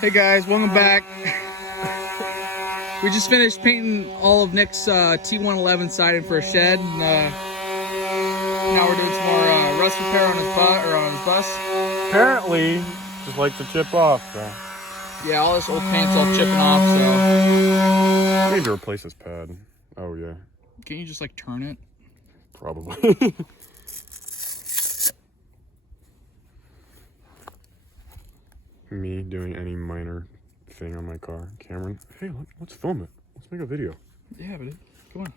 Hey guys, welcome back. We just finished painting all of Nick's T111 siding for a shed. And, now we're doing some more rust repair on his bus. Apparently, just like to chip off. So. Yeah, all this old paint's all chipping off. So I need to replace this pad. Oh yeah. Can't you just like turn it? Probably. Me doing any minor thing on my car. Cameron, hey, let's film it. Let's make a video. Yeah, but come on.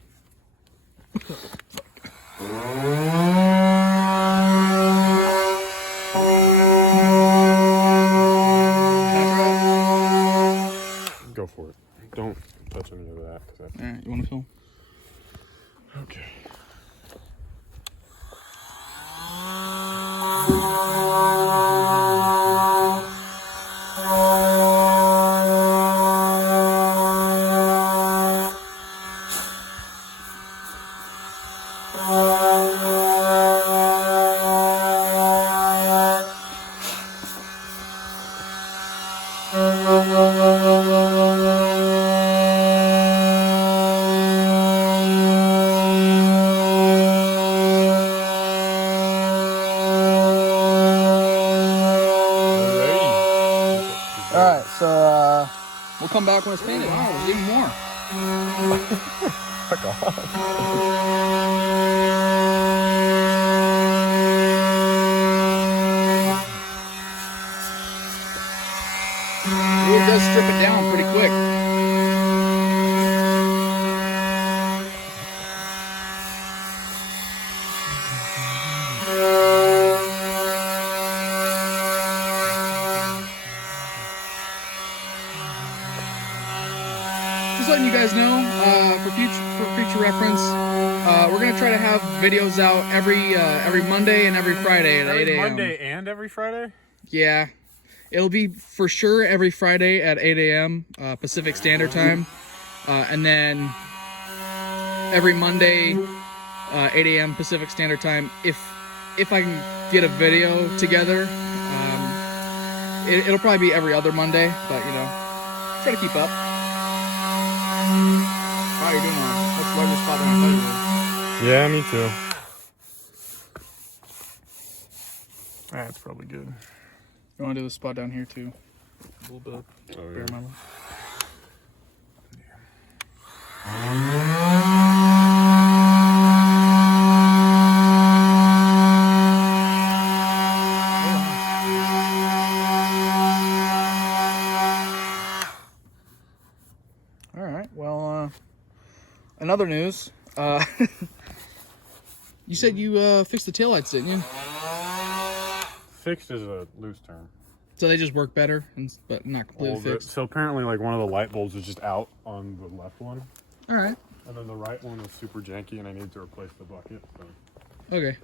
Go for it. Don't touch any of that. Alright, you want to film? Okay. Alright, so we'll come back when it's painted. Oh, there's even more. Fuck off. It does strip it down pretty quick. Just letting you guys know, for future reference, we're gonna try to have videos out every Monday and every Friday at 8 a.m. Monday and every Friday? Yeah, it'll be for sure every Friday at 8 a.m. Pacific Standard Time, and then every Monday 8 a.m. Pacific Standard Time. If I can get a video together, it'll probably be every other Monday, but you know, try to keep up. Wow, you're doing that's larger spot than I thought you Yeah, me too. That's probably good. You want to do the spot down here too? A little bit. Oh, yeah. Bear in mind. All right. Well, in other news, you said you fixed the taillights, didn't you? Fixed is a loose term. So they just work better, but not completely fixed. So apparently, like, one of the light bulbs is just out on the left one, All right. and then the right one was super janky, and I needed to replace the bucket. So. Okay.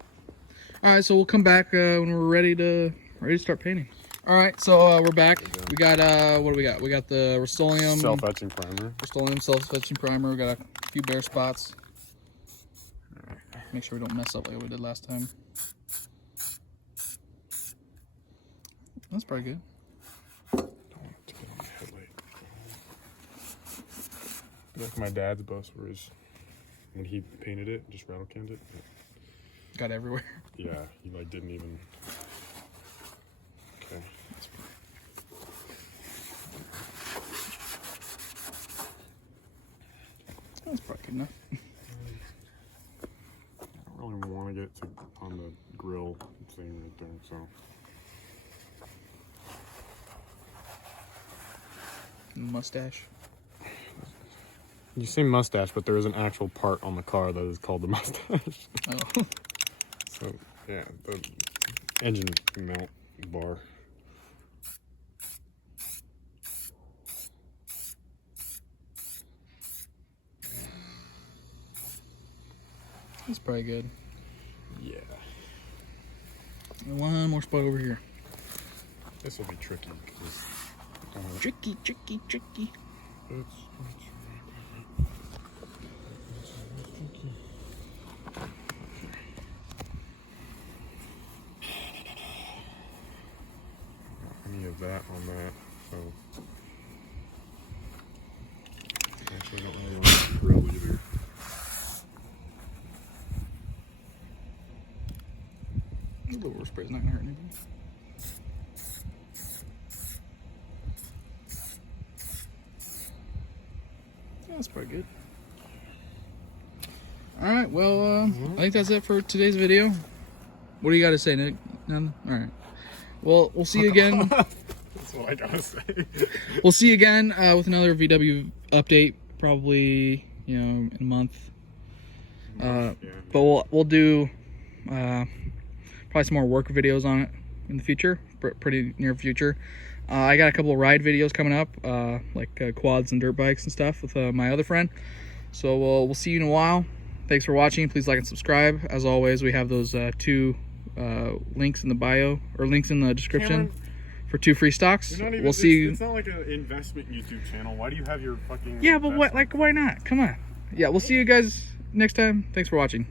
All right. So we'll come back when we're ready to start painting. All right. So we're back. We got what do we got? We got the Rust-Oleum Self-etching primer. Rust-Oleum self-etching primer. We got a few bare spots. Make sure we don't mess up like we did last time. That's pretty good. Don't want to get on the headlight. Like my dad's bus, where when he painted it, just rattle canned it. Got everywhere. Yeah, he like didn't even. Okay. That's probably good enough. I don't really want to get it on the grill thing right there, so. Mustache. You say mustache, but there is an actual part on the car that is called the mustache. Oh. So, yeah, the engine mount bar. That's probably good. Yeah. And one more spot over here. This will be tricky. Tricky, tricky, tricky. Any of that on that, so little more spray's not gonna hurt anything. Yeah, that's pretty good. All right, well, I think that's it for today's video. What do you got to say, Nick? Nothing? All right. Well, we'll see you again. That's what I gotta say. We'll see you again with another VW update, probably in a month. Yeah. But we'll do probably some more work videos on it in the future, pretty near future. I got a couple of ride videos coming up, like quads and dirt bikes and stuff with my other friend. So we'll see you in a while. Thanks for watching. Please like and subscribe. As always, we have those two links in the bio or links in the description for 2 free stocks. We'll see you. It's not like an investment YouTube channel. Why do you have your fucking? Yeah, but why not? Come on. Yeah, we'll see you guys next time. Thanks for watching.